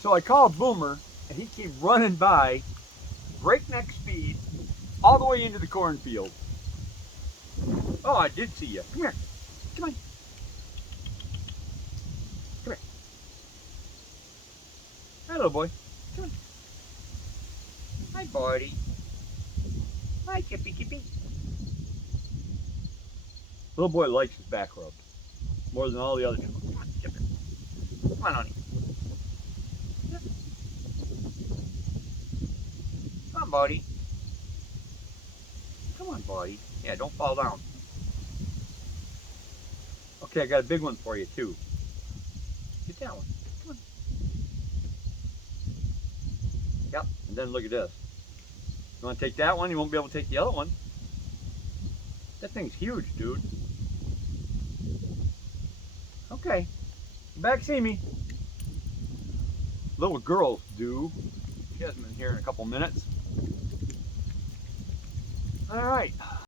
So I called Boomer, and he came running by, breakneck speed, all the way into the cornfield. Oh, I did see you. Come here. Come on. Come here. Hi, little boy. Come on. Hi, buddy. Hi, Chippy Chippy. Little boy likes his back rub more than all the other children. Come on, Chippy. Come on, honey. Come on, buddy. Come on, buddy. Yeah, don't fall down. Okay, I got a big one for you, too. Get that one. Come on. Yep, and then look at this. You want to take that one? You won't be able to take the other one. That thing's huge, dude. Okay. Come back, see me. Little girls do. She hasn't been here in a couple minutes. All right.